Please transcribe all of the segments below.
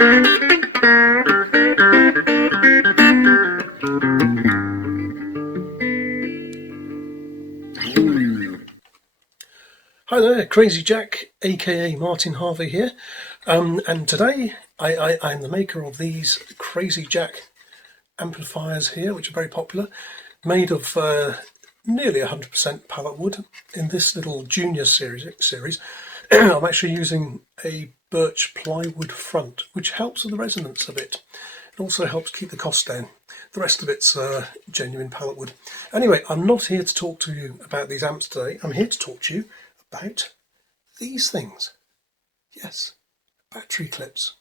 Hi there, Crazy Jack, aka Martin Harvey here, and today I'm the maker of these Crazy Jack amplifiers here, which are very popular, made of nearly 100% pallet wood. In this little junior series I'm actually using a birch plywood front, which helps with the resonance a bit. It also helps keep the cost down. The rest of it's genuine pallet wood. Anyway, I'm not here to talk to you about these amps today. I'm here to talk to you about these things. Yes, battery clips.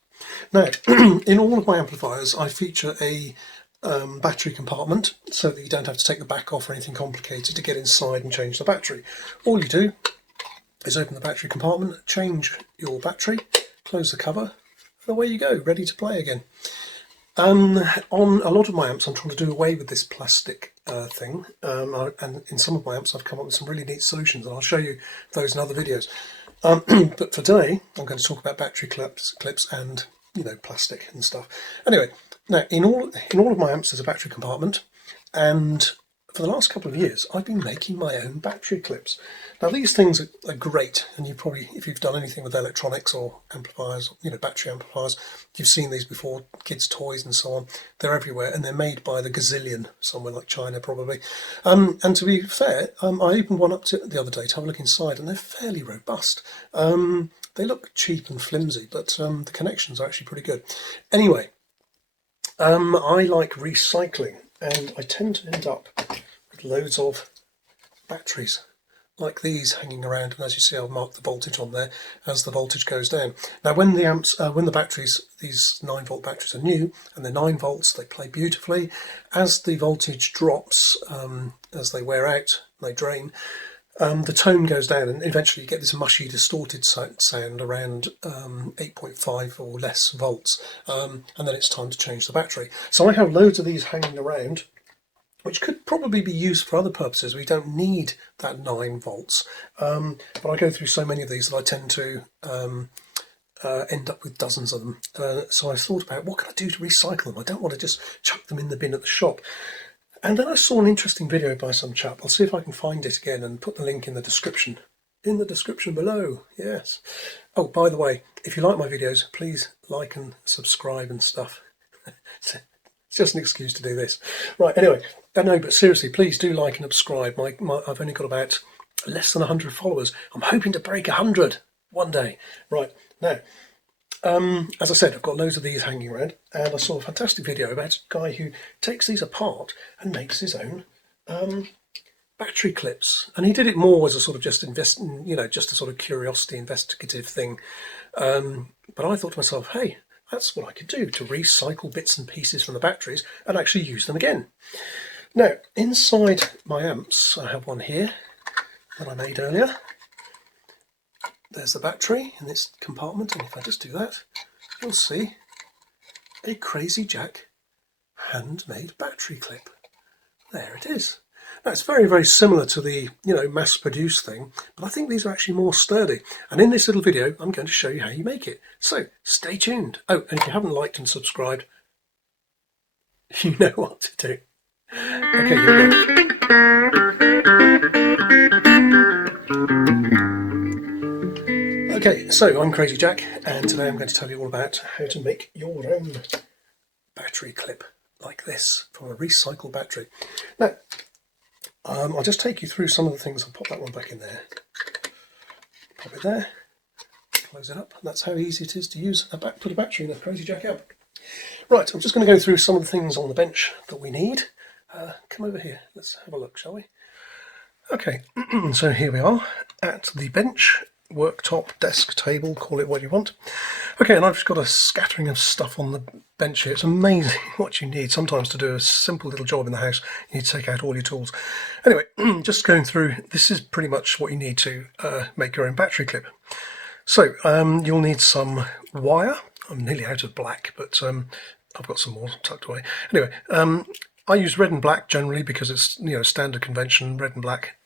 Now, in all of my amplifiers, I feature a battery compartment so that you don't have to take the back off or anything complicated to get inside and change the battery. All you do is open the battery compartment, change your battery, close the cover, and away you go, ready to play again. On a lot of my amps I'm trying to do away with this plastic thing, and in some of my amps I've come up with some really neat solutions, and I'll show you those in other videos. But for today I'm going to talk about battery clips and, you know, plastic and stuff. Anyway, now in all of my amps there's a battery compartment, and for the last couple of years I've been making my own battery clips. Now these things are great, and you probably, if you've done anything with electronics or amplifiers, you know, battery amplifiers, you've seen these before, kids' toys and so on. They're everywhere, and they're made by the gazillion, somewhere like China probably. And to be fair, I opened one up the other day to have a look inside, and they're fairly robust. They look cheap and flimsy, but the connections are actually pretty good. Anyway, I like recycling, and I tend to end up with loads of batteries like these hanging around, and as you see I'll mark the voltage on there as the voltage goes down. Now when the batteries, these 9-volt batteries are new and they're 9 volts, they play beautifully. As the voltage drops, as they wear out, they drain, the tone goes down, and eventually you get this mushy distorted sound around 8.5 or less volts, and then it's time to change the battery. So I have loads of these hanging around, which could probably be used for other purposes. We don't need that 9 volts, but I go through so many of these that I tend to end up with dozens of them. So I thought about, what can I do to recycle them? I don't want to just chuck them in the bin at the shop. And then I saw an interesting video by some chap. I'll see if I can find it again and put the link in the description. In the description below, yes. Oh, by the way, if you like my videos, please like and subscribe and stuff. It's just an excuse to do this. Right, anyway, no, but seriously, please do like and subscribe. I've only got about less than 100 followers. I'm hoping to break 100 one day. Right, now, as I said, I've got loads of these hanging around, and I saw a fantastic video about a guy who takes these apart and makes his own battery clips. And he did it more as a sort of just a sort of curiosity, investigative thing. But I thought to myself, hey, that's what I could do to recycle bits and pieces from the batteries and actually use them again. Now, inside my amps, I have one here that I made earlier. There's the battery in this compartment, and if I just do that, you'll see a Crazy Jack handmade battery clip. There it is. Now, it's very, very similar to the, you know, mass-produced thing, but I think these are actually more sturdy. And in this little video, I'm going to show you how you make it. So, stay tuned. Oh, and if you haven't liked and subscribed, you know what to do. Okay, here we go. Okay, so I'm Crazy Jack, and today I'm going to tell you all about how to make your own battery clip like this from a recycled battery. Now, I'll just take you through some of the things. I'll pop that one back in there, pop it there, close it up, and that's how easy it is to use put a battery in a Crazy Jack amp. Right, I'm just going to go through some of the things on the bench that we need. Come over here, let's have a look, shall we? Okay, so here we are at the bench, worktop, desk, table, call it what you want. Okay, and I've just got a scattering of stuff on the bench here. It's amazing what you need sometimes to do a simple little job in the house. You need to take out all your tools. Anyway, just going through, this is pretty much what you need to make your own battery clip. So you'll need some wire. I'm nearly out of black, but I've got some more tucked away. Anyway, I use red and black generally because it's, you know, standard convention, red and black,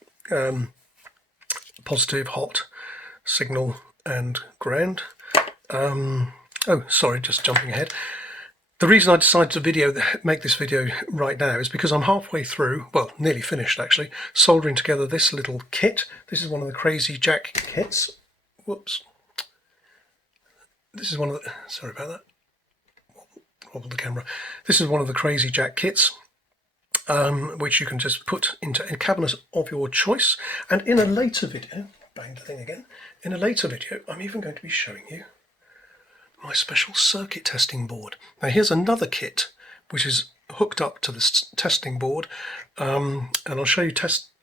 positive, hot, signal and ground. Oh, sorry, just jumping ahead. The reason I decided to make this video right now is because I'm halfway through, well, nearly finished actually, soldering together this little kit. This is one of the Crazy Jack kits. Whoops. This is one of the, sorry about that, wobbled the camera. This is one of the Crazy Jack kits, which you can just put into a cabinet of your choice. And in a later video, bang the thing again, in a later video, I'm even going to be showing you my special circuit testing board. Now here's another kit which is hooked up to this testing board, and I'll show you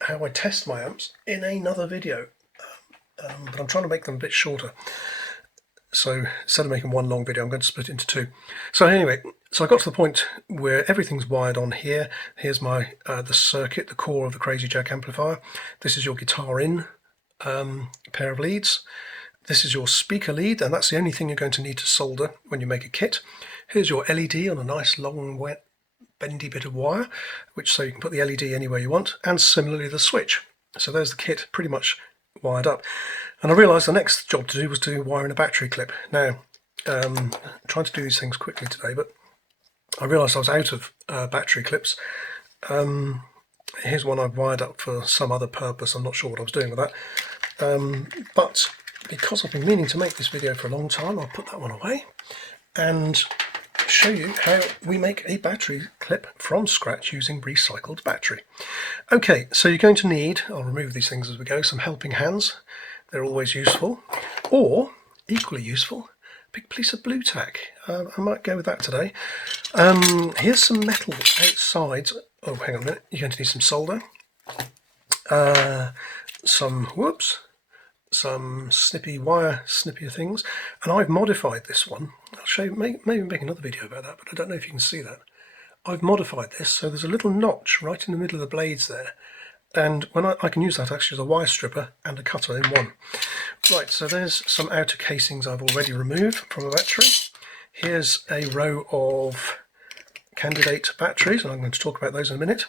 how I test my amps in another video, but I'm trying to make them a bit shorter. So instead of making one long video, I'm going to split it into two. So anyway, so I got to the point where everything's wired on here. Here's my the circuit, the core of the Crazy Jack amplifier. This is your guitar in pair of leads. This is your speaker lead, and that's the only thing you're going to need to solder when you make a kit. Here's your LED on a nice long, wet, bendy bit of wire, so you can put the LED anywhere you want, and similarly the switch. So there's the kit pretty much wired up. And I realised the next job to do was to wire in a battery clip. Now, I'm trying to do these things quickly today, but I realised I was out of battery clips. Here's one I've wired up for some other purpose. I'm not sure what I was doing with that. But because I've been meaning to make this video for a long time, I'll put that one away and show you how we make a battery clip from scratch using recycled battery. Okay, so you're going to need, I'll remove these things as we go, some helping hands. They're always useful, or equally useful, a big piece of blue tack. I might go with that today. Here's some metal outside. Oh, hang on a minute. You're going to need some solder, some snippy wire, snippier things, and I've modified this one. I'll show you, maybe make another video about that, but I don't know if you can see that. I've modified this so there's a little notch right in the middle of the blades there, and when I can use that actually as a wire stripper and a cutter in one. Right, so there's some outer casings I've already removed from a battery. Here's a row of candidate batteries, and I'm going to talk about those in a minute.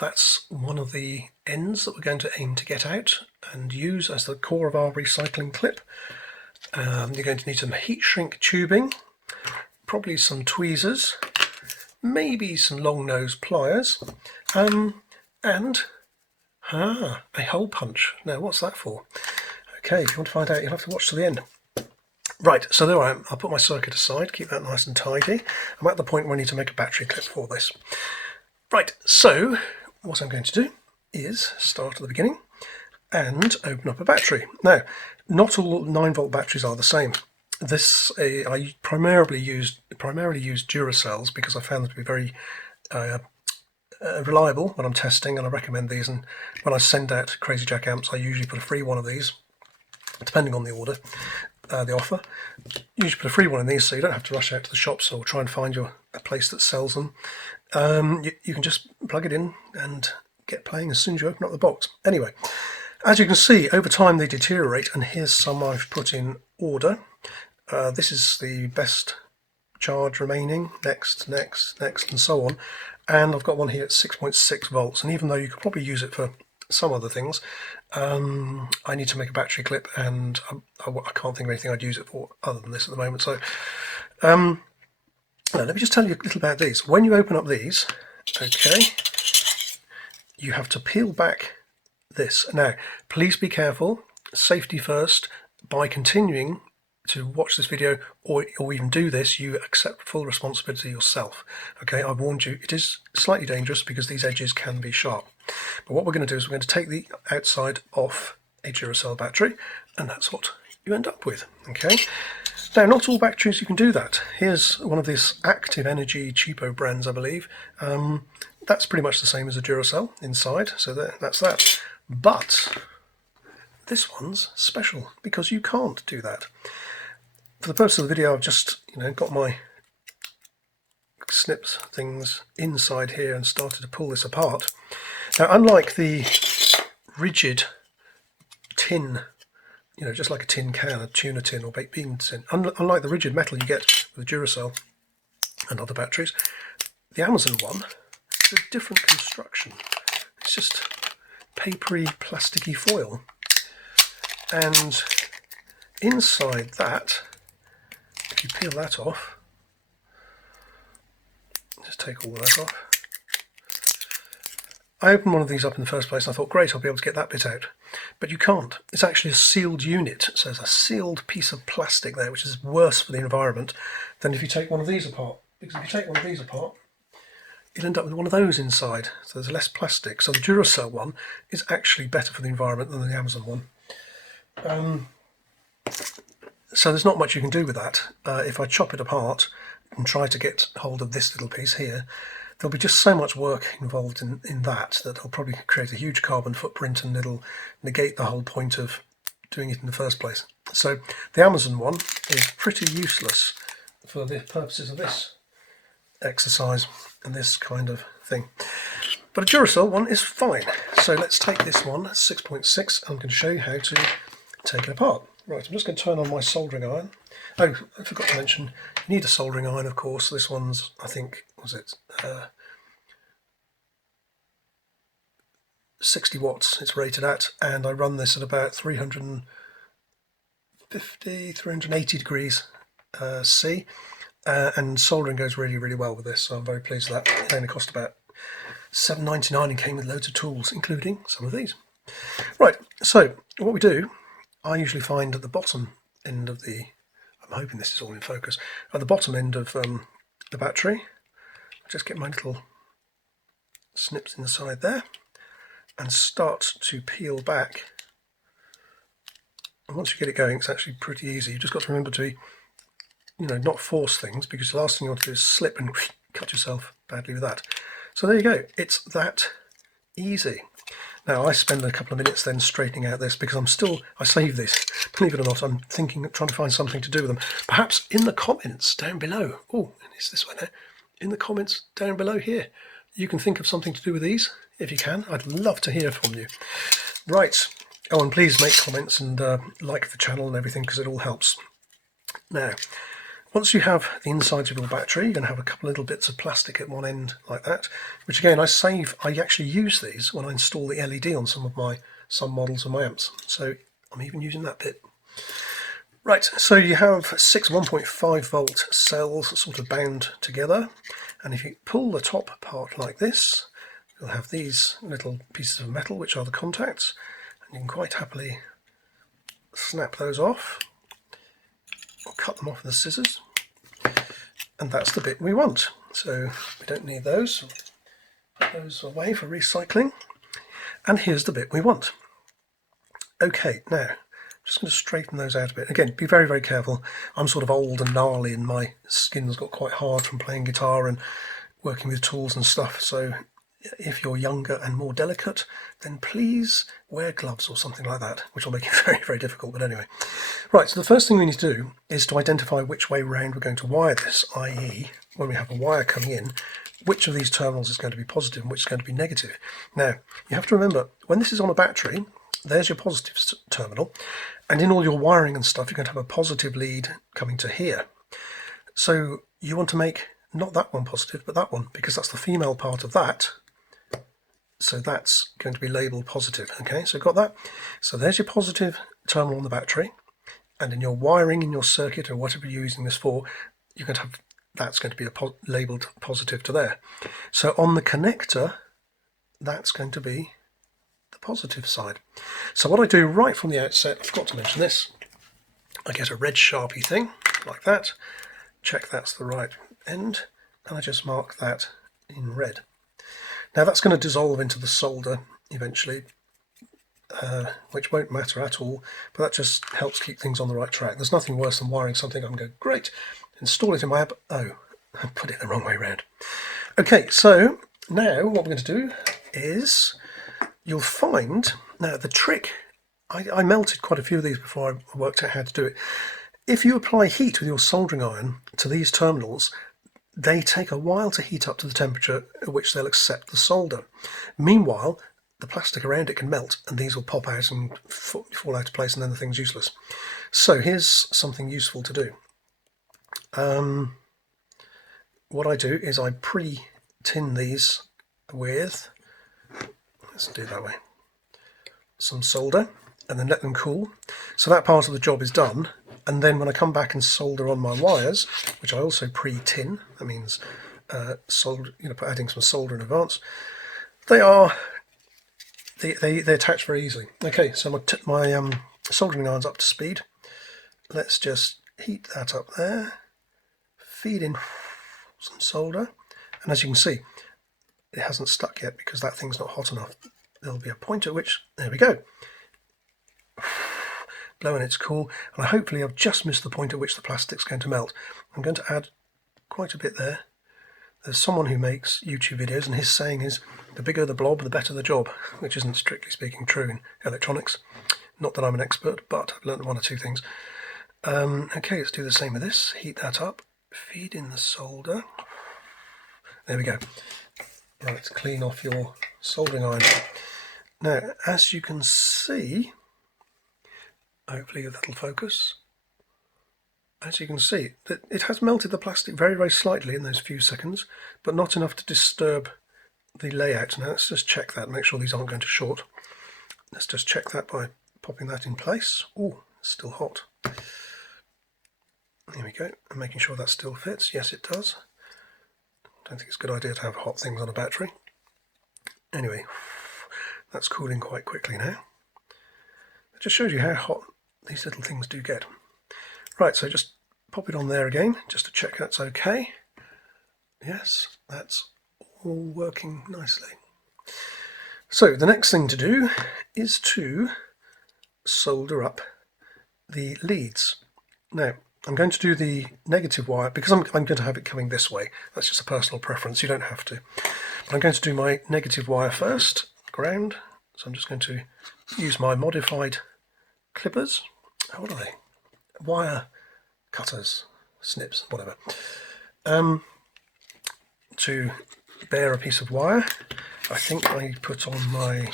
That's one of the ends that we're going to aim to get out and use as the core of our recycling clip. You're going to need some heat shrink tubing, probably some tweezers, maybe some long nose pliers, and a hole punch. Now what's that for? Okay, if you want to find out, you'll have to watch to the end. Right, so there I am. I'll put my circuit aside, keep that nice and tidy. I'm at the point where I need to make a battery clip for this. Right, so what I'm going to do is start at the beginning and open up a battery. Now, not all 9-volt batteries are the same. I primarily used Duracells because I found them to be very reliable when I'm testing, and I recommend these. And when I send out Crazy Jack amps, I usually put a free one of these, depending on the order, the offer. Usually put a free one in these so you don't have to rush out to the shops or try and find a place that sells them. You can just plug it in and get playing as soon as you open up the box. Anyway, as you can see, over time they deteriorate, and here's some I've put in order. This is the best charge remaining, next, and so on. And I've got one here at 6.6 volts, and even though you could probably use it for some other things, I need to make a battery clip, and I can't think of anything I'd use it for other than this at the moment. So now, let me just tell you a little about these. When you open up these, okay, you have to peel back this. Now, please be careful, safety first. By continuing to watch this video or even do this, you accept full responsibility yourself. Okay, I've warned you, it is slightly dangerous because these edges can be sharp. But what we're going to do is we're going to take the outside off a Duracell battery, and that's what you end up with. Okay, now not all batteries you can do that. Here's one of these Active Energy cheapo brands, I believe. That's pretty much the same as a Duracell inside, so that's that. But this one's special because you can't do that. For the purpose of the video, I've just got my snips things inside here and started to pull this apart. Now, unlike the rigid tin, just like a tin can, a tuna tin or baked bean tin, unlike the rigid metal you get with Duracell and other batteries, the Amazon one is a different construction. It's just papery, plasticky foil, and inside that if you peel that off, just take all of that off. I opened one of these up in the first place and I thought, great, I'll be able to get that bit out. But you can't. It's actually a sealed unit. So there's a sealed piece of plastic there, which is worse for the environment than if you take one of these apart. Because if you take one of these apart, you'll end up with one of those inside. So there's less plastic. So the Duracell one is actually better for the environment than the Amazon one. So there's not much you can do with that. If I chop it apart and try to get hold of this little piece here, there'll be just so much work involved in that it'll probably create a huge carbon footprint, and it'll negate the whole point of doing it in the first place. So the Amazon one is pretty useless for the purposes of this exercise and this kind of thing. But a Duracell one is fine. So let's take this one, 6.6, I'm going to show you how to take it apart. Right, I'm just going to turn on my soldering iron. Oh, I forgot to mention, you need a soldering iron, of course. This one's, I think, was it 60 watts it's rated at, and I run this at about 380 degrees C, and soldering goes really, really well with this, so I'm very pleased with that. It only cost about $7.99 and came with loads of tools, including some of these. Right, so what we do, I usually find at the bottom end of the, I'm hoping this is all in focus, at the bottom end of the battery, I just get my little snips in the side there and start to peel back. And once you get it going, it's actually pretty easy. You've just got to remember to be, not force things, because the last thing you want to do is slip and cut yourself badly with that. So there you go, it's that easy. Now I spend a couple of minutes then straightening out this, because I save this, believe it or not. I'm trying to find something to do with them. Perhaps in the comments down below, it's this one there, in the comments down below here, you can think of something to do with these. If you can, I'd love to hear from you. Right, and please make comments and like the channel and everything, because it all helps. Now, once you have the insides of your battery, you're going to have a couple little bits of plastic at one end like that, which again I actually use these when I install the LED on some models of my amps. So I'm even using that bit. Right, so you have 6 1.5 volt cells sort of bound together, and if you pull the top part like this, you'll have these little pieces of metal which are the contacts, and you can quite happily snap those off or cut them off with the scissors, and that's the bit we want. So we don't need those, put those away for recycling, and here's the bit we want. Okay, now I'm just going to straighten those out a bit. Again, be very, very careful. I'm sort of old and gnarly and my skin's got quite hard from playing guitar and working with tools and stuff, so if you're younger and more delicate, then please wear gloves or something like that, which will make it very, very difficult. But anyway, right, so the first thing we need to do is to identify which way round we're going to wire this, i.e. when we have a wire coming in, which of these terminals is going to be positive and which is going to be negative. Now, you have to remember, when this is on a battery, there's your positive terminal, and in all your wiring and stuff, you're going to have a positive lead coming to here. So you want to make not that one positive, but that one, because that's the female part of that. So that's going to be labelled positive. Okay, so got that? So there's your positive terminal on the battery, and in your wiring in your circuit or whatever you're using this for, you're going to have, that's going to be labelled positive to there. So on the connector, that's going to be the positive side. So what I do right from the outset, I forgot to mention this, I get a red Sharpie thing like that, check that's the right end, and I just mark that in red. Now that's going to dissolve into the solder eventually, which won't matter at all, but that just helps keep things on the right track. There's nothing worse than wiring something up and go, great, install it in my app. Oh, I put it the wrong way around. Okay, so now what we're going to do is, you'll find, now the trick, I melted quite a few of these before I worked out how to do it. If you apply heat with your soldering iron to these terminals, they take a while to heat up to the temperature at which they'll accept the solder. Meanwhile, the plastic around it can melt and these will pop out and fall out of place, and then the thing's useless. So here's something useful to do. What I do is I pre-tin these with, let's do it that way, some solder, and then let them cool. So that part of the job is done, And then when I come back and solder on my wires, which I also pre-tin, that means adding some solder in advance, they attach very easily. Okay, so my soldering iron's up to speed. Let's just heat that up there, feed in some solder, and as you can see, it hasn't stuck yet because that thing's not hot enough. There'll be a point at which, there we go, blowing it's cool, and hopefully I've just missed the point at which the plastic's going to melt. I'm going to add quite a bit there. There's someone who makes YouTube videos and his saying is, the bigger the blob, the better the job, which isn't strictly speaking true in electronics. Not that I'm an expert, but I've learned one or two things. Okay, let's do the same with this. Heat that up, feed in the solder. There we go. Right, clean off your soldering iron. Now, as you can see, hopefully that'll focus. As you can see, that it has melted the plastic very, very slightly in those few seconds, but not enough to disturb the layout. Now let's just check that, make sure these aren't going to short. Let's just check that by popping that in place. Oh, it's still hot. There we go, and making sure that still fits. Yes, it does. Don't think it's a good idea to have hot things on a battery. Anyway, that's cooling quite quickly now. It just shows you how hot these little things do get. Right, so just pop it on there again, just to check that's okay. Yes, that's all working nicely. So the next thing to do is to solder up the leads. Now, I'm going to do the negative wire, because I'm going to have it coming this way. That's just a personal preference, you don't have to. But I'm going to do my negative wire first, ground. So I'm just going to use my modified clippers. What are they? Wire cutters, snips, whatever. To bare a piece of wire. I think I put on my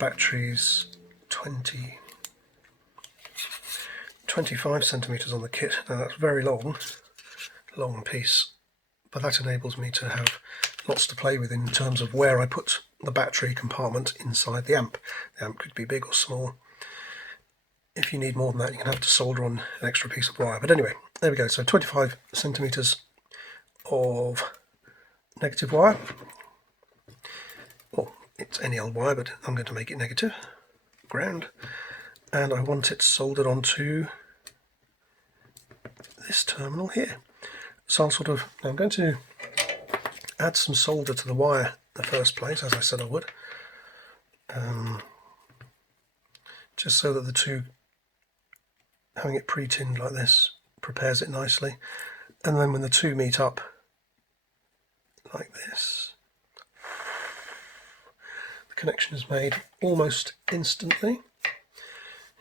batteries 25 centimeters on the kit. Now that's very long piece, but that enables me to have lots to play with in terms of where I put the battery compartment inside the amp. The amp could be big or small. If you need more than that, you can have to solder on an extra piece of wire. But anyway, there we go. So 25 centimeters of negative wire. Well, it's any old wire, but I'm going to make it negative. Ground. And I want it soldered onto this terminal here. So I'm going to add some solder to the wire in the first place, as I said I would. Just so that the two, having it pre-tinned like this, prepares it nicely. And then when the two meet up like this, the connection is made almost instantly.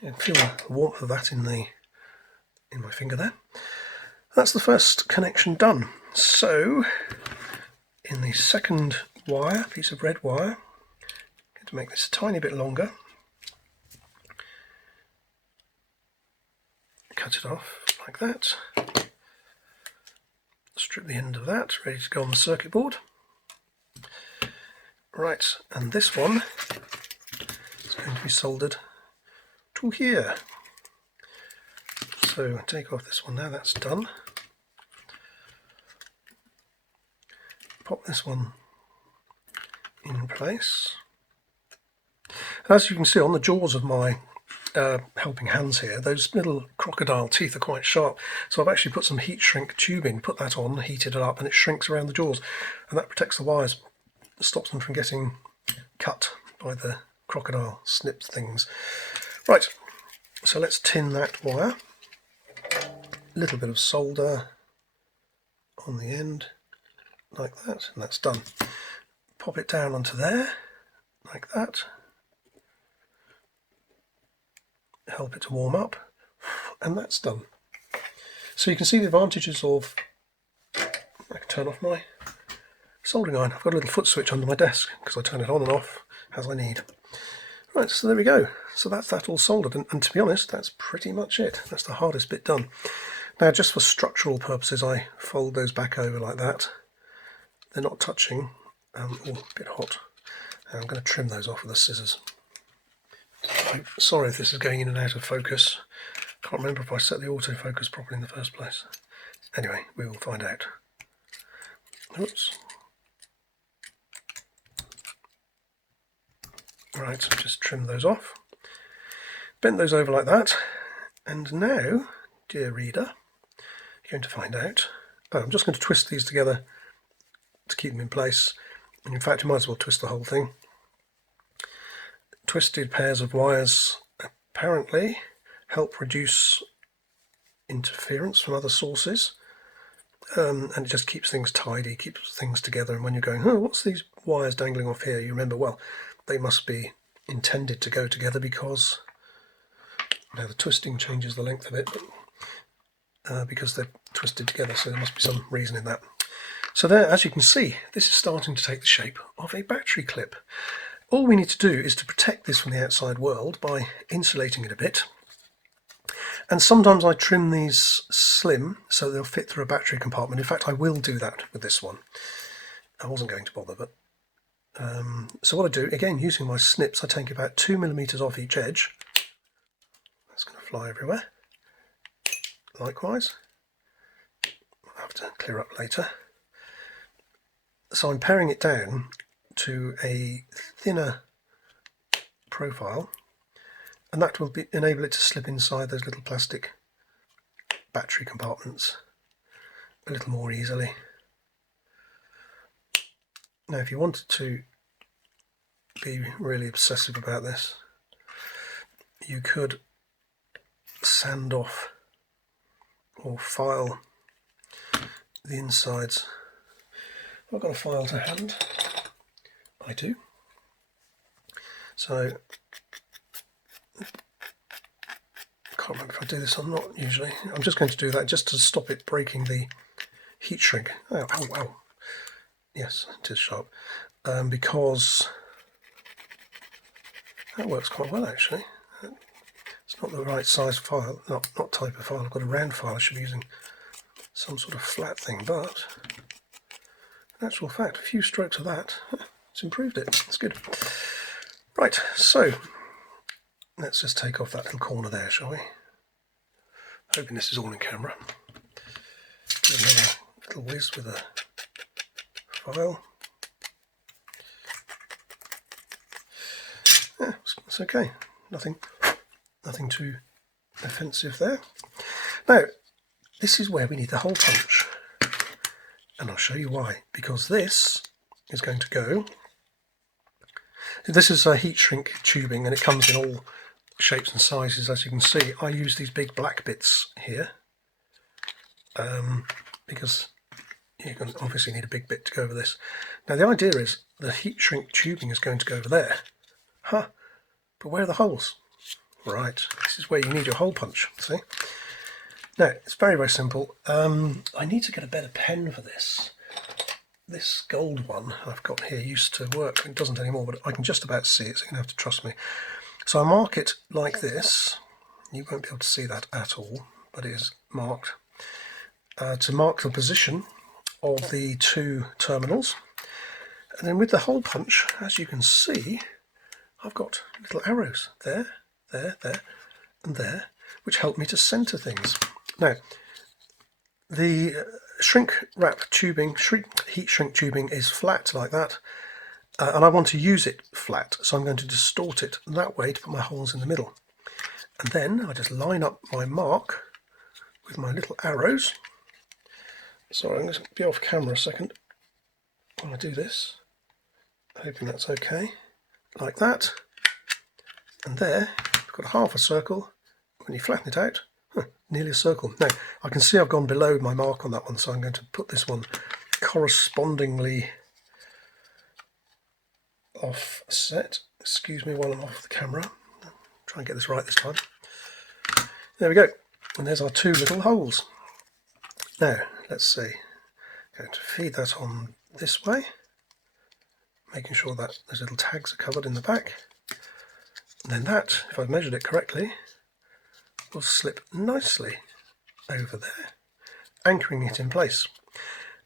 You can feel the warmth of that in my finger there. That's the first connection done. So in the second wire, piece of red wire, I'm going to make this a tiny bit longer. Cut it off like that. Strip the end of that, ready to go on the circuit board. Right, and this one is going to be soldered to here. So take off this one now, that's done. Pop this one in place. And as you can see on the jaws of my helping hands here, those little crocodile teeth are quite sharp, so I've actually put some heat shrink tubing, put that on, heated it up, and it shrinks around the jaws, and that protects the wires, stops them from getting cut by the crocodile snip things. Right, so let's tin that wire. A little bit of solder on the end like that, and that's done. Pop it down onto there like that. Help it to warm up, and that's done. So you can see the advantages of, I can turn off my soldering iron. I've got a little foot switch under my desk because I turn it on and off as I need. Right, so there we go. So that's that all soldered, and to be honest, that's pretty much it. That's the hardest bit done. Now, just for structural purposes, I fold those back over like that. They're not touching. Oh, a bit hot. And I'm going to trim those off with the scissors. I'm sorry if this is going in and out of focus. Can't remember if I set the autofocus properly in the first place. Anyway, we will find out. Oops. Right, so just trim those off. Bend those over like that. And now, dear reader, you're going to find out. Oh, I'm just going to twist these together to keep them in place. And in fact, you might as well twist the whole thing. Twisted pairs of wires apparently help reduce interference from other sources. And it just keeps things tidy, keeps things together. And when you're going, oh, what's these wires dangling off here? You remember, well, they must be intended to go together because now the twisting changes the length of it, but, because they're twisted together, so there must be some reason in that. So there, as you can see, this is starting to take the shape of a battery clip. All we need to do is to protect this from the outside world by insulating it a bit. And sometimes I trim these slim so they'll fit through a battery compartment. In fact, I will do that with this one. I wasn't going to bother, but so what I do, again, using my snips, I take about 2mm off each edge. That's going to fly everywhere. Likewise, I'll have to clear up later. So I'm paring it down to a thinner profile, and that will enable it to slip inside those little plastic battery compartments a little more easily. Now, if you wanted to be really obsessive about this, you could sand off or file the insides. I've got a file to hand. I do. So I can't remember if I do this or not usually. I'm just going to do that just to stop it breaking the heat shrink. Oh, ow, ow. Yes, it is sharp. Because that works quite well actually. It's not the right size file, not type of file. I've got a round file. I should be using some sort of flat thing, but in actual fact, a few strokes of that, it's improved it. It's good. Right, so let's just take off that little corner there, shall we? Hoping this is all in camera. Do another little whiz with a file. Yeah, it's okay. Nothing too offensive there. Now, this is where we need the hole punch. And I'll show you why. Because this is going to go... This is a heat shrink tubing, and it comes in all shapes and sizes, as you can see. I use these big black bits here because you're going to obviously need a big bit to go over this. Now the idea is the heat shrink tubing is going to go over there. Huh, but where are the holes? Right, this is where you need your hole punch, see? Now, it's very, very simple. I need to get a better pen for this. This gold one I've got here used to work. It doesn't anymore, but I can just about see it, so you're going to have to trust me. So I mark it like this. You won't be able to see that at all, but it is marked. To mark the position of the two terminals. And then with the hole punch, as you can see, I've got little arrows there, there, there, and there, which help me to centre things. Now, the shrink wrap tubing, heat shrink tubing is flat like that, and I want to use it flat, so I'm going to distort it that way to put my holes in the middle. And then I just line up my mark with my little arrows. Sorry, I'm going to be off camera a second while I do this. Hoping that's okay. Like that. And there, you've got half a circle. When you flatten it out, nearly a circle. Now, I can see I've gone below my mark on that one, so I'm going to put this one correspondingly offset. Excuse me while I'm off the camera. Try and get this right this time. There we go. And there's our two little holes. Now, let's see. Going to feed that on this way, making sure that those little tags are covered in the back. And then that, if I've measured it correctly, will slip nicely over there, anchoring it in place.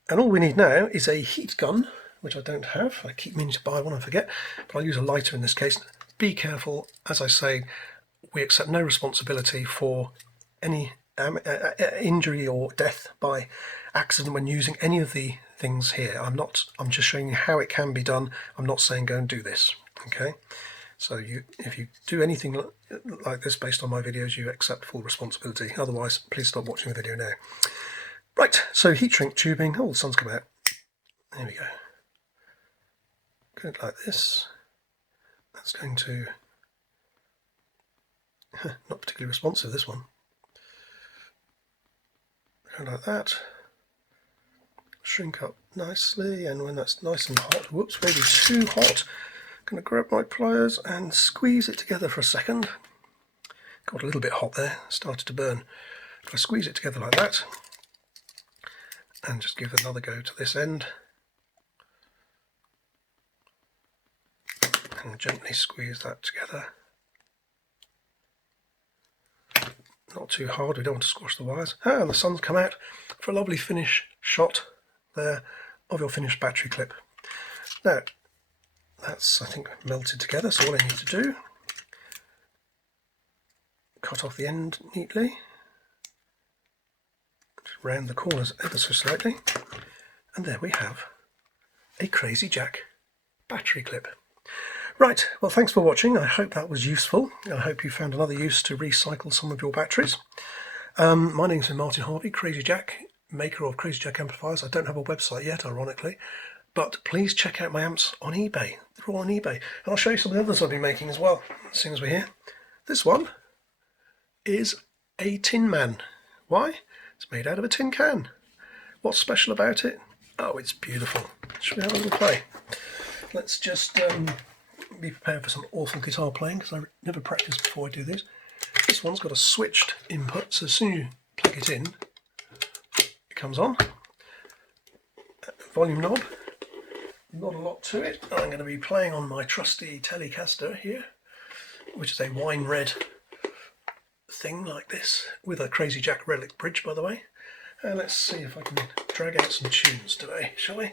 And all we need now is a heat gun, which I don't have. I keep meaning to buy one, I forget, but I'll use a lighter in this case. Be careful, as I say, we accept no responsibility for any injury or death by accident when using any of the things here. I'm just showing you how it can be done. I'm not saying go and do this. Okay, so if you do anything like this based on my videos, you accept full responsibility. Otherwise, please stop watching the video now. Right, so heat shrink tubing. Oh, the sun's come out. There we go. Good, like this. That's going to not particularly responsive, this one. Go like that. Shrink up nicely, and when that's nice and hot, whoops, maybe too hot, I'm going to grab my pliers and squeeze it together for a second. Got a little bit hot there, started to burn. If I squeeze it together like that, and just give another go to this end, and gently squeeze that together. Not too hard, we don't want to squash the wires. And the sun's come out for a lovely finish shot there of your finished battery clip. Now, that's, I think, melted together, so all I need to do, cut off the end neatly, just round the corners ever so slightly, and there we have a Crazy Jack battery clip. Right, well, thanks for watching. I hope that was useful. I hope you found another use to recycle some of your batteries. My name's Martin Harvey, Crazy Jack, maker of Crazy Jack amplifiers. I don't have a website yet, ironically, but please check out my amps on eBay. They're all on eBay. And I'll show you some of the others I've been making as well, as soon as we're here. This one is a Tin Man. Why? It's made out of a tin can. What's special about it? Oh, it's beautiful. Shall we have a little play? Let's just be prepared for some awful guitar playing, because I never practiced before I do this. This one's got a switched input, so as soon as you plug it in, it comes on. Volume knob, not a lot to it. I'm going to be playing on my trusty Telecaster here, which is a wine red thing like this, with a Crazy Jack relic bridge, by the way. And let's see if I can drag out some tunes today, shall we?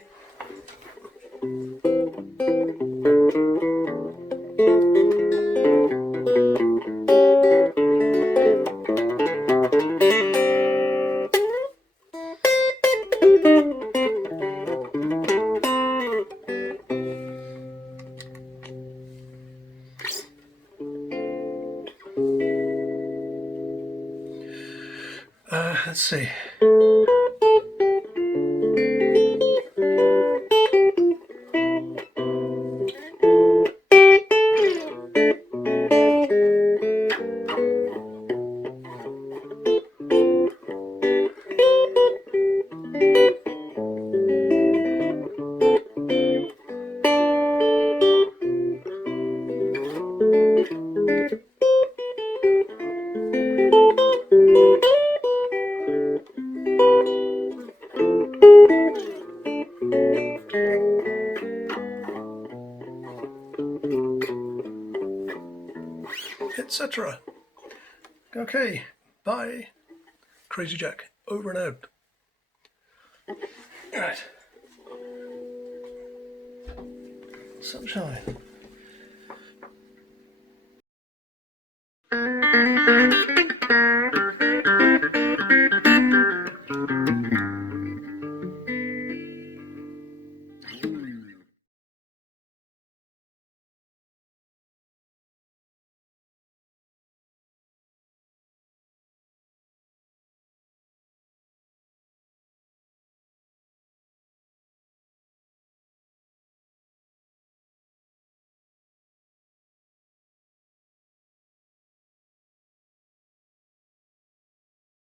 Let's see. Etc. Okay, bye. Crazy Jack, over and out. Right. Sunshine.